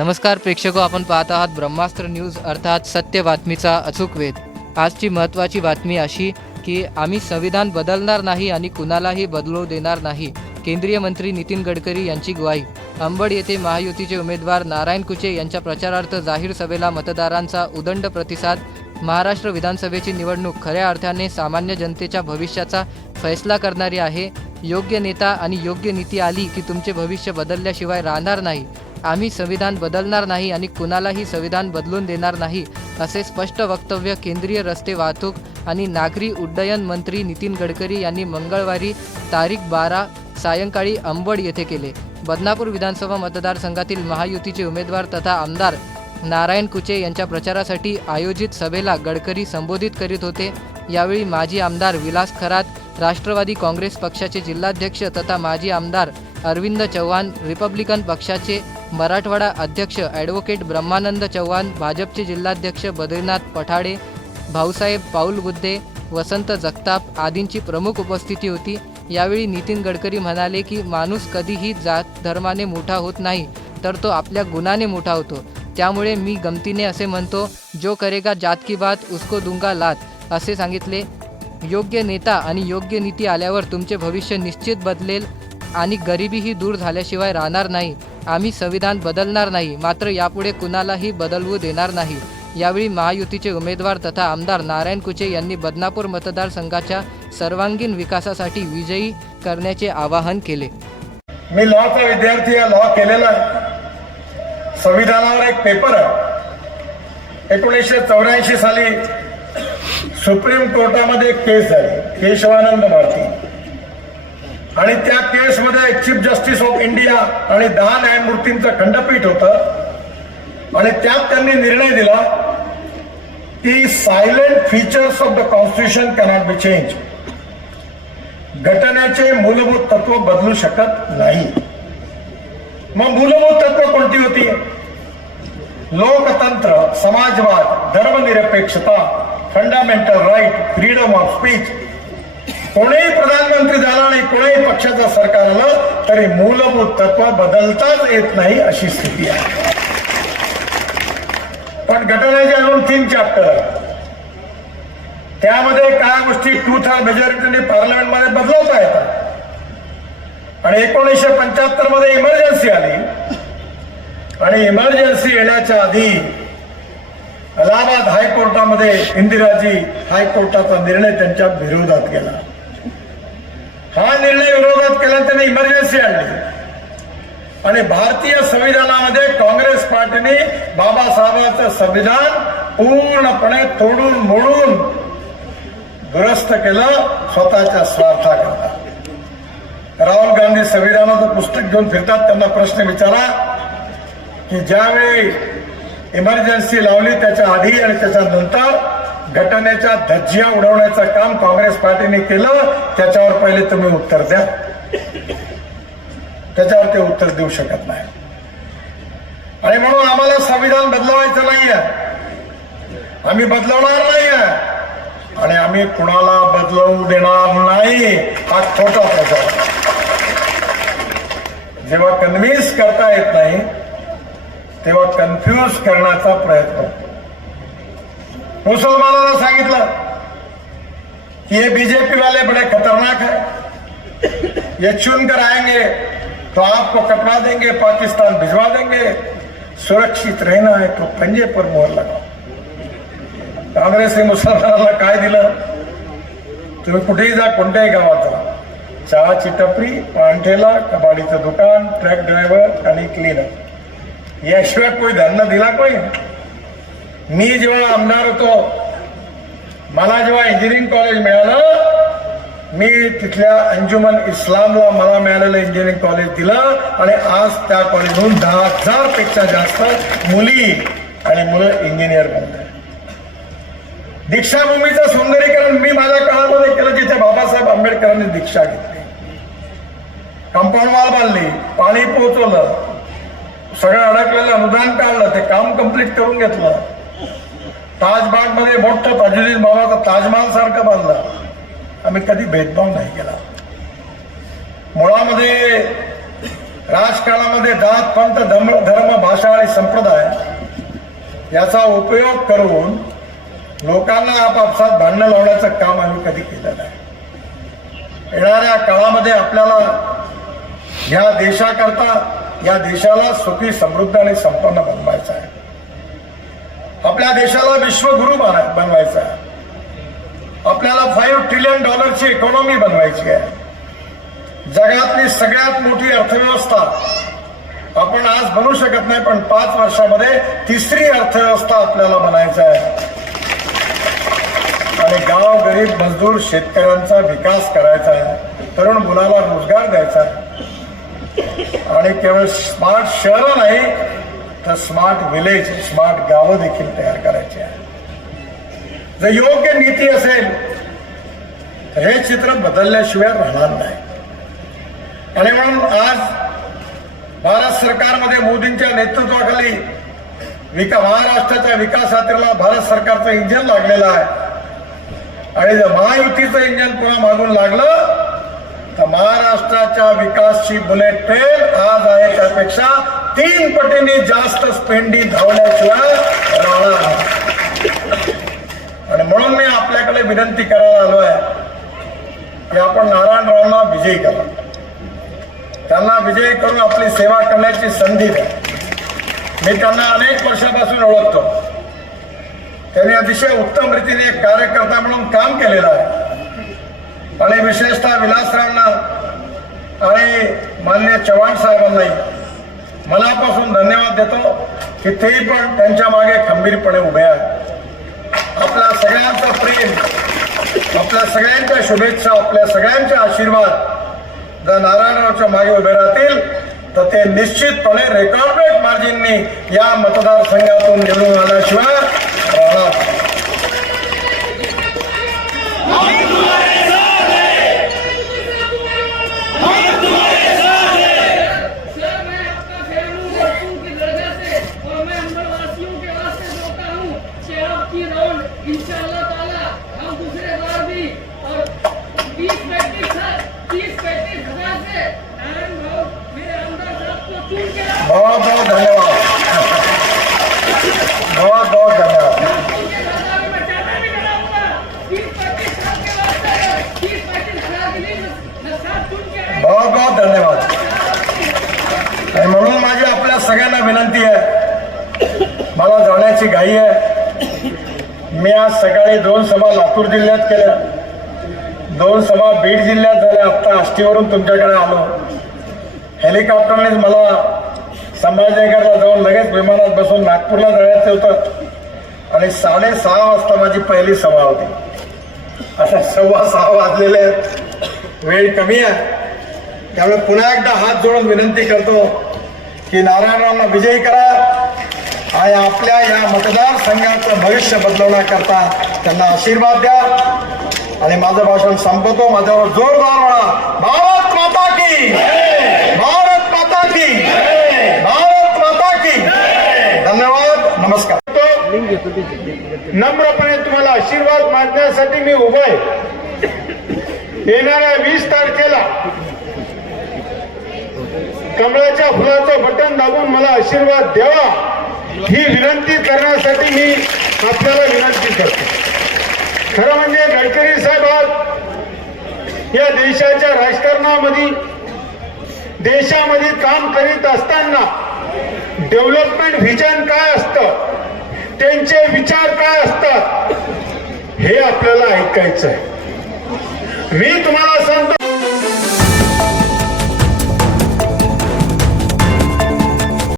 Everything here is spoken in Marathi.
नमस्कार प्रेक्षको आपण पाहत आहात ब्रह्मास्त्र न्यूज अर्थात सत्य बातमीचा अचूक वेध. आजची महत्त्वाची बातमी अशी की आम्ही संविधान बदलणार नाही आणि कुणालाही बदलू देणार नाही केंद्रीय मंत्री नितीन गडकरी यांची ग्वाही. अंबड येथे महायुतीचे उमेदवार नारायण कुचे यांच्या प्रचारार्थ जाहीर सभेला मतदारांचा उदंड प्रतिसाद. महाराष्ट्र विधानसभेची निवडणूक खऱ्या अर्थाने सामान्य जनतेच्या भविष्याचा फैसला करणारी आहे. योग्य नेता आणि योग्य नीती आली की तुमचे भविष्य बदलल्याशिवाय राहणार नाही. आम्ही संविधान बदलणार नाही आणि कुणालाही संविधान बदलून देणार नाही असे स्पष्ट वक्तव्य केंद्रीय रस्ते वाहतूक आणि नागरी उड्डयन मंत्री नितीन गडकरी यांनी मंगळवारी तारीख बारा सायंकाळी अंबड येथे केले. बदनापूर विधानसभा मतदारसंघातील महायुतीचे उमेदवार तथा आमदार नारायण कुचे यांच्या प्रचारासाठी आयोजित सभेला गडकरी संबोधित करीत होते. यावेळी माजी आमदार विलास खरात राष्ट्रवादी काँग्रेस पक्षाचे जिल्हाध्यक्ष तथा माजी आमदार अरविंद चव्हाण रिपब्लिकन पक्षाचे मराठवाडा अध्यक्ष ॲडव्होकेट ब्रह्मानंद चव्हाण भाजपचे जिल्हाध्यक्ष बद्रीनाथ पठाडे भाऊसाहेब पाऊल बुद्धे वसंत जगताप आदींची प्रमुख उपस्थिती होती. यावेळी नितीन गडकरी म्हणाले की माणूस कधीही जात धर्माने मोठा होत नाही तर तो आपल्या गुणाने मोठा होतो. त्यामुळे मी गमतीने असे म्हणतो जो करेगा जात की बात उसको दुंगा लात असे सांगितले. योग्य नेता आणि योग्य नीती आल्यावर तुमचे भविष्य निश्चित बदलेल आणि गरिबीही दूर झाल्याशिवाय राहणार नाही. आम्ही संविधान बदलणार नाही मात्र यापुढे कुणालाही बदलवू देणार नाही. यावेळी महायुतीचे उमेदवार तथा आमदार नारायण कुचे यांनी बदनापूर मतदारसंघाच्या सर्वांगीण विकासासाठी विजयी करण्याचे आवाहन केले. मी लॉचा विद्यार्थी आहे लॉ केलेला आहे. संविधानावर एक पेपर आहे. एकोणीसशे चौऱ्याऐंशी साली सुप्रीम कोर्टामध्ये केस झाली केशवानंद भारती आणि त्या केसमध्ये चीफ जस्टिस ऑफ इंडिया आणि दहा न्यायमूर्तींचं खंडपीठ होतं. आणि त्यात त्यांनी निर्णय दिला की salient features of the constitution cannot be change घटनेचे मूलभूत तत्व बदलू शकत नाही. मग मूलभूत तत्व कोणती होती? लोकतंत्र समाजवाद धर्मनिरपेक्षता fundamental right freedom of speech कोणीही प्रधानमंत्री झाला आणि कोणीही पक्षाचं सरकार आलं तरी मूलभूत तत्व बदलताच येत नाही अशी स्थिती आहे. पण घटनेचे अजून तीन चॅप्टर त्यामध्ये काय गोष्टी टू थर्ड मेजॉरिटीने पार्लमेंटमध्ये बदलवता येतात. आणि एकोणीसशे पंच्याहत्तरमध्ये इमर्जन्सी आली. आणि इमर्जन्सी येण्याच्या आधी अलाहाबाद हायकोर्टामध्ये इंदिराजी हायकोर्टाचा निर्णय त्यांच्या विरोधात गेला. हा निर्णय विरोधात केला त्याने इमर्जन्सी आणली. आणि भारतीय संविधानामध्ये काँग्रेस पार्टीने बाबासाहेबांचं संविधान पूर्णपणे तोडून मोडून दुरस्त केलं स्वतःच्या स्वार्थाकरता. राहुल गांधी संविधानाचं पुस्तक घेऊन फिरतात त्यांना प्रश्न विचारा की ज्यावेळी इमर्जन्सी लावली त्याच्या आधी आणि त्याच्यानंतर घटनेच्या धज्जिया उडवण्याचं काम काँग्रेस पार्टीने केलं त्याच्यावर पहिले तुम्ही उत्तर द्या. त्याच्यावर ते उत्तर देऊ शकत नाही. आणि म्हणून आम्हाला संविधान बदलवायचं नाहीये. आम्ही बदलवणार नाहीये. आणि आम्ही कुणाला बदलवू देणार नाही हा खोटा प्रचार. जेव्हा कन्व्हिन्स करता येत नाही तेव्हा कन्फ्यूज करण्याचा प्रयत्न. मुसलमानाला मुसलमानांना सांगितलं कि ये बीजेपी वाले बड़े खतरनाक है ये चुनकर आएंगे तो आपको कटवा देंगे पाकिस्तान भिजवा देंगे. सुरक्षित रहना है तो पंजे पर मोहर लगाओ. काँग्रेसने मुसलमानांना काय दिलं? तुम्ही कुठेही जा कोणत्याही गावात जा. चहाची टपरी पानठेला कबाडीचं दुकान ट्रक ड्रायव्हर आणि क्लीनर. याशिवाय कोणी धंदा दिला कोणी मी जेव्हा आमदार होतो मला जेव्हा इंजिनिअरिंग कॉलेज मिळालं मी तिथल्या अंजुमन इस्लामला मला मिळालेलं इंजिनिअरिंग कॉलेज दिलं आणि आज त्या कॉलेजमधून दहा हजारपेक्षा जास्त मुली आणि मुलं इंजिनियर बनले दीक्षाभूमीचं सौंदर्यीकरण मी माझ्या काळामध्ये केलं जिथे बाबासाहेब आंबेडकरांनी दीक्षा घेतली. कंपाऊंड वॉल बांधली पाणी पोहोचवलं सगळं अडकलेलं अनुदान काढलं ते काम कंप्लीट करून घेतलं. ताजबागमध्ये मोठं ताजुद्दीन बाबाचा ताजमहाल सारखं बांधलं. आम्ही कधी भेदभाव नाही केला. मुळामध्ये राजकारणामध्ये जात पंत धर्म धर्म भाषा आणि संप्रदाय याचा उपयोग करून लोकांना आपापसात भांडणं लावण्याचं काम आम्ही कधी केलं नाही. येणाऱ्या काळामध्ये आपल्याला या देशाकरता या देशाला सुखी समृद्ध आणि संपन्न बनवायचं आहे. आपल्या देशाला विश्वगुरु बनवायचा आपल्याला फाईव्ह ट्रिलियन डॉलरची इकॉनॉमी बनवायची आहे. जगातली सगळ्यात मोठी अर्थव्यवस्था. आपण आज बनवू शकत नाही पण पाच वर्षामध्ये तिसरी अर्थव्यवस्था आपल्याला बनायचं आहे. आणि गाव गरीब मजदूर शेतकऱ्यांचा विकास करायचा आहे. तरुण मुलाला रोजगार द्यायचा आहे. आणि केवळ स्मार्ट शहरं नाही तर स्मार्ट विलेज स्मार्ट गावं देखील तयार करायची आहे जर योग्य नीती असेल तर हे चित्र बदलल्याशिवाय राहणार नाही. आणि म्हणून आज भारत सरकारमध्ये मोदींच्या नेतृत्वाखाली विका महाराष्ट्राच्या विकासातीला भारत सरकारचं इंजन लागलेलं आहे. आणि जर महायुतीचं इंजन पुन्हा मागून लागलं तर महाराष्ट्राच्या विकासची बुलेट ट्रेन आज आहे त्यापेक्षा तीन पटीने जास्त स्पेंडी धावण्याशिवाय राहणार आणि म्हणून मी आपल्याकडे विनंती करायला आलो आहे की आपण नारायणरावांना विजयी करा. त्यांना विजयी करून आपली सेवा करण्याची संधी द्या. मी त्यांना अनेक वर्षापासून ओळखतो. त्यांनी अतिशय उत्तम रीतीने एक कार्यकर्ता म्हणून काम केलेलं आहे. आणि विशेषतः विलासरावांना आणि मान्य चव्हाण साहेबांनाही. मनापासून धन्यवाद देतो की तेही पण त्यांच्या मागे खंबीरपणे उभे आहेत. आपला सगळ्यांचं प्रेम आपल्या सगळ्यांच्या शुभेच्छा आपल्या सगळ्यांचे आशीर्वाद जर नारायणरावच्या मागे उभे राहतील तर ते निश्चितपणे रेकॉर्डेड मार्जिननी या मतदारसंघातून निवडून आल्याशिवाय राहणार नाही. सर मैं आपका फैन हूँ बच्चों की दरगाह से और मैं अंबरवासियों के वास्ते रोका हूँ कि आपकी राउंड इंशाल्लाह ताला हम दूसरे बार भी और बीस पैंतीस तीस पैंतीस हजार से नारायण भाव मेरे अंदर साहब को चुन के लाओ। बहुत बहुत धन्यवाद बहुत बहुत धन्यवाद उनके दादा में मैं चाहता भी कराऊंगा तीस पैंतीस साल के वास्ते तीस पैंतीस हजार के लिए मैं साथ चुन के आए बहुत बहुत धन्यवाद आणि म्हणून माझी आपल्या सगळ्यांना विनंती आहे मला घाई आहे. मी आज सकाळी दोन सभा लातूर जिल्ह्यात केल्या. दोन सभा बीड जिल्ह्यात झाल्या. आत्ता आष्टीवरून तुमच्याकडे आलो. हेलिकॉप्टरनेच मला संभाजीनगरला जाऊन लगेच विमानात बसून नागपूरला जायचं होतं. आणि साडेसहा वाजता माझी पहिली सभा होती. आता सव्वा सहा वाजलेले आहेत. वेळ कमी आहे. त्यामुळे पुन्हा एकदा हात जोडून विनंती करतो की नारायणरावना विजयी करा. आणि आपल्या या मतदारसंघाचं भविष्य बदलवण्याकरता त्यांना आशीर्वाद द्या. आणि माझं भाषण संपवतो माझ्यावर जोरदार म्हणा भारत माता की भारत माता की भारत माता की धन्यवाद. नमस्कार. नम्रपणे तुम्हाला आशीर्वाद मागण्यासाठी मी उभा आहे. येणाऱ्या वीस तारखेला कमळाच्या फुलाचं बटन दाबून मला आशीर्वाद द्यावा. ही विनंती करण्यासाठी मी आपल्याला विनंती करतो. खरं म्हणजे गडकरी साहेब आज या देशाच्या राजकारणामध्ये देशामध्ये काम करीत असताना डेव्हलपमेंट व्हिजन काय असतं? त्यांचे विचार काय असतात? हे आपल्याला ऐकायचं आहे मी तुम्हाला सांगतो